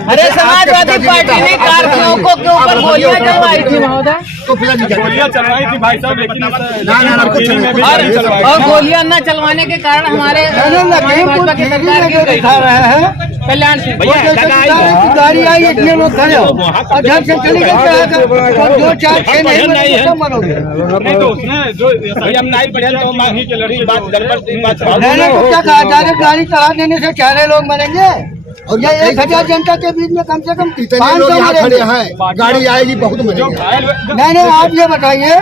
अरे समाजवादी पार्टी ने कार्मिकों के ऊपर गोलियां चलवाई थी महोदय गोलियां चलवाई थी भाई साहब लेकिन और गोलियां न चलवाने के कारण हमारे भाजपा की सरकार गिर गई दिखा रहे हैं कल्याण सिंह गाड़ी आई इतने लोग खड़े हो और घर से चली गई 2 4 6 नहीं सब मरोगे नहीं तो उसने जो संयम नहीं बढ़िया तो माही के लड़ी बात गड़बड़ थी बात मैंने तो क्या कहा डायरेक्ट गाड़ी चला देने से 4 लोग मरेंगे और ये 1000 जनता के बीच में कम से कम 500 मरेंगे गाड़ी आएगी बहुत मरेंगे नहीं आप ये बताइए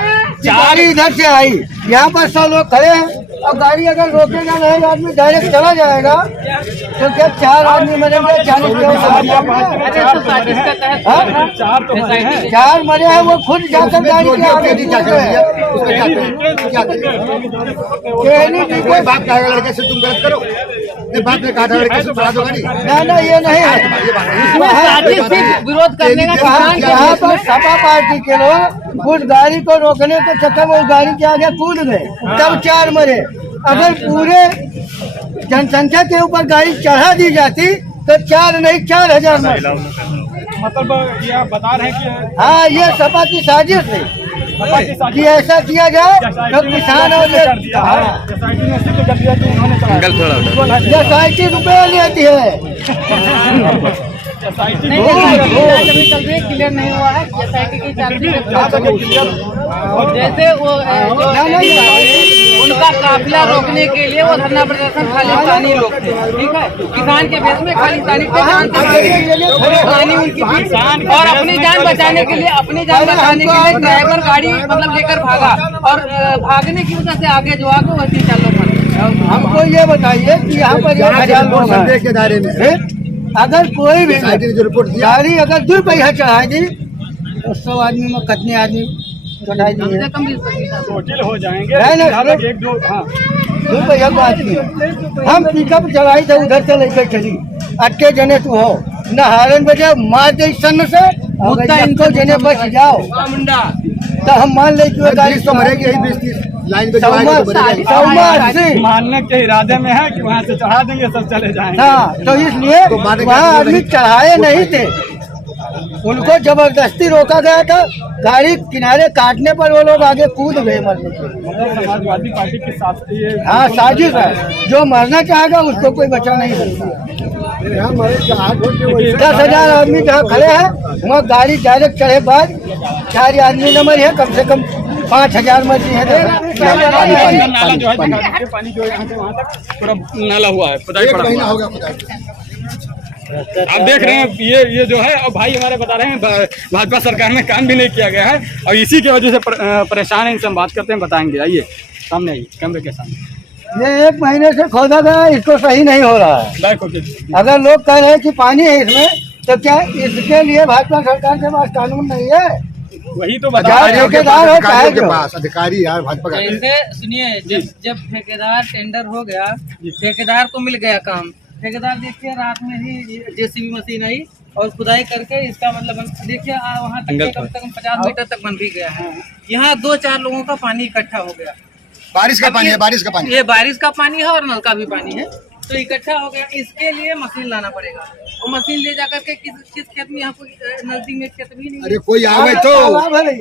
गाड़ी इधर से आई यहाँ पर 100 लोग खड़े हैं और गाड़ी अगर रोकेगा नहीं आदमी डायरेक्ट चला जाएगा तो क्या 4 आदमी मरेंगे 4 मरे हैं वो खुद जाकर गाड़ी के आगे लड़के से तुम गलत करो बात में कहा था लड़के से बढ़ा दो गाड़ी ना ये नहीं है विरोध करने का कारण यहाँ पर सपा पार्टी के लोग उस गाड़ी को रोकने के चक्कर में उस गाड़ी के आगे कूद गए तब 4 मरे अगर पूरे जनसंख्या के ऊपर गाड़ी चढ़ा दी जाती तो 4 नहीं 4000 मरे मतलब ये बता रहे हैं कि हाँ ये सपा की साजिश थी कि ऐसा किया जाए तो किसान और SIT रुपये लेती है क्लियर नहीं हुआ है जैसे वो उनका काफिला रोकने के लिए वो धरना प्रदर्शन खालिस्तानी लोग थे ठीक है किसान के भेष में खालिस्तानी उनकी और अपनी जान बचाने के लिए ड्राइवर गाड़ी मतलब लेकर भागा और भागने की वजह से आगे जो आगे वही 4 लोग मरे हमको ये बताइए कि यहाँ पर 1000 लोग के दायरे में अगर कोई भी गाड़ी अगर 2 पैसा चढ़ाएगी तो 100 आदमी में कितने आदमी चढ़ाई देंगे टोटल हो जाएंगे नहीं 2 पैसा बात नहीं हम पिकअप चलाई थे उधर से लेकर चली 8 जने तू हो न हारन बजे मार दे सन से इनको जने बच जाओ तो हम मान ले कि गाड़ी तो मरेगी यही 20-30 लाइन पे सौमा 80 मानने के इरादे में है कि वहाँ से चढ़ा देंगे, सब चले जाएंगे। हाँ, तो इसलिए वहाँ आदमी चढ़ाए नहीं थे, उनको जबरदस्ती रोका गया था। गाड़ी किनारे काटने पर वो लोग आगे कूद गए मरने के। मतलब समाजवादी पार्टी के साथ ये हाँ, साजिश है। जो मरना चाहेगा उसको कोई बचा नहीं सकता। 10,000 आदमी जहाँ खड़े हैं वहाँ गाड़ी डायरेक्ट चढ़े बाद 4 आदमी न मरे हैं, कम से कम 5,000 मरी है। नाला जो है पानी जो यहाँ से वहाँ तक पूरा नाला हुआ है, खुदाई पड़ा। आप देख रहे हैं ये जो है, और भाई हमारे बता रहे हैं भाजपा सरकार में काम भी नहीं किया गया है और इसी की वजह से परेशान है। इनसे हम बात करते हैं, बताएंगे। आइए सामने, आइए कैमरे के सामने। ये 1 महीने से खोदा गया, इसको सही नहीं हो रहा है। अगर लोग कह रहे हैं कि पानी है इसमें, तो क्या इसके लिए भाजपा सरकार के पास कानून नहीं है? वही तो ठेकेदार हो चाहे जो अधिकारी यार भाजपा का। जैसे सुनिए, जब ठेकेदार टेंडर हो गया, ठेकेदार को मिल गया काम, ठेकेदार देखिए रात में ही जेसीबी मशीन आई और खुदाई करके इसका मतलब देखिए वहाँ तक कम से कम 50 मीटर तक बन भी गया है। यहाँ 2-4 लोगों का पानी इकट्ठा हो गया। बारिश का पानी है, बारिश का पानी, ये बारिश का पानी है और नल का भी पानी है, तो इकट्ठा हो गया। इसके लिए मशीन लाना पड़ेगा, और मशीन ले जाकर के किस खेत में, यहाँ कोई नजदीक में खेत भी नहीं, अरे कोई आवे तो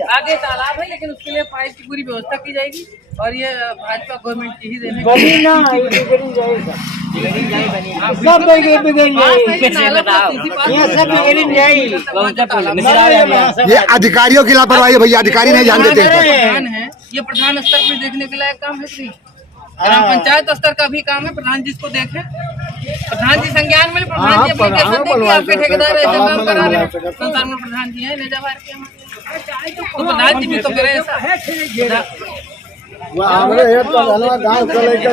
आगे तालाब है, लेकिन उसके लिए पाइप की पूरी व्यवस्था की जाएगी। और ये भाजपा गवर्नमेंट की ही ये अधिकारियों की लापरवाही है भैया, अधिकारी नहीं ध्यान देते हैं। ये प्रधान स्तर पर देखने के लायक काम है कि ग्राम पंचायत स्तर का भी काम है। प्रधान जी इसको देखे, प्रधान जी संज्ञान में, प्रधान जी एप्लीकेशन देंगे, आपके ठेकेदार ऐसे काम करा रहे हैं। संसार में प्रधान जी है नेजाबार के, तो प्रधान जी भी तो करे ऐसा।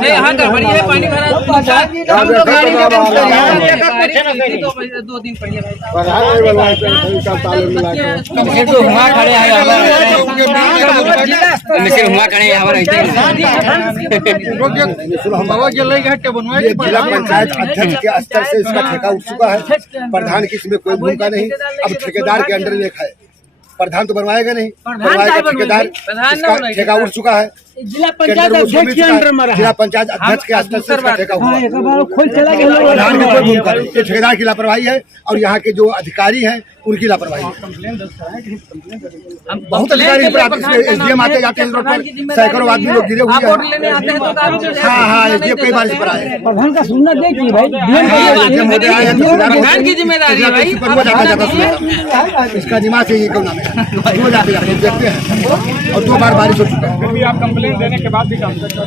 यहाँ गड़बड़ी है, पानी भरा 2 दिन पहले जिला पंचायत अध्यक्ष के स्तर से इसका ठेका उठ चुका है। प्रधान की इसमें कोई भूमिका नहीं। अब ठेकेदार के अंडर में है, प्रधान तो बनवाएगा नहीं, ठेकेदार ठेका उठ चुका है। जिला पंचायत अध्यक्ष के अंडर में, जिला पंचायत अध्यक्ष के स्तर से इसका ठेका हुआ। प्रधान की कोई भूमिका नहीं, ये ठेकेदार की लापरवाही है और यहाँ के जो अधिकारी हैं उनकी लापरवाही है। बहुत अधिकारी एसडीएम आते जाते हैं, सैकड़ों आदमी लोग गिरे हुए हैं। हाँ, एसडीएम कई बार इस पर आए। प्रधान का सुनना देखिए भाई, प्रधान की जिम्मेदारी है भाई। इसका दिमाग से ये क्यों नाम है, जाते देखते हैं। और 2 बार बारिश हो चुका है, फिर भी आप कंप्लेंट देने के बाद भी काम करते हैं।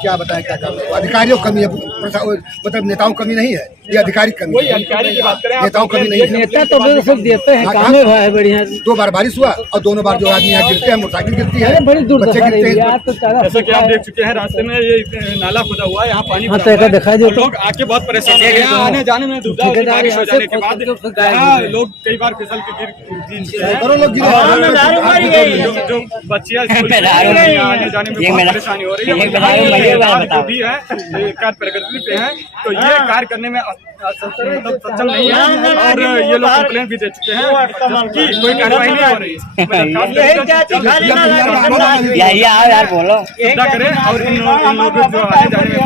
क्या बताएं क्या काम है? अधिकारियों की कमी है, मतलब नेताओं की कमी नहीं है, ये अधिकारी की कमी है। अधिकारी की बात करें, नेताओं की कमी नहीं है। नेता तो सब देते हैं, काम है बढ़िया। 2 बार बारिश हुआ और दोनों बार जो आदमी यहाँ गिरते हैं, मोटरसाइकिल गिरती है, बच्चे गिरते हैं। जैसे कि आप देख चुके हैं, रास्ते में ये नाला खुदा हुआ है, यहाँ पानी दिखाई दे, लोग आके बहुत परेशान है। यहाँ आने जाने में दुविधा होती है, बारिश हो जाने के बाद लोग कई बार फिसल के गिर, जो बच्चियाँ आने जाने में बहुत परेशानी हो रही है। जो भी है कार्य प्रगति पे है, तो ये कार्य करने में सक्षम नहीं है और ये लोग कंप्लेन भी दे चुके हैं कि कोई कार्रवाई नहीं हो रही है। यार बोलो करें और इन लोगों को जो आने जाने में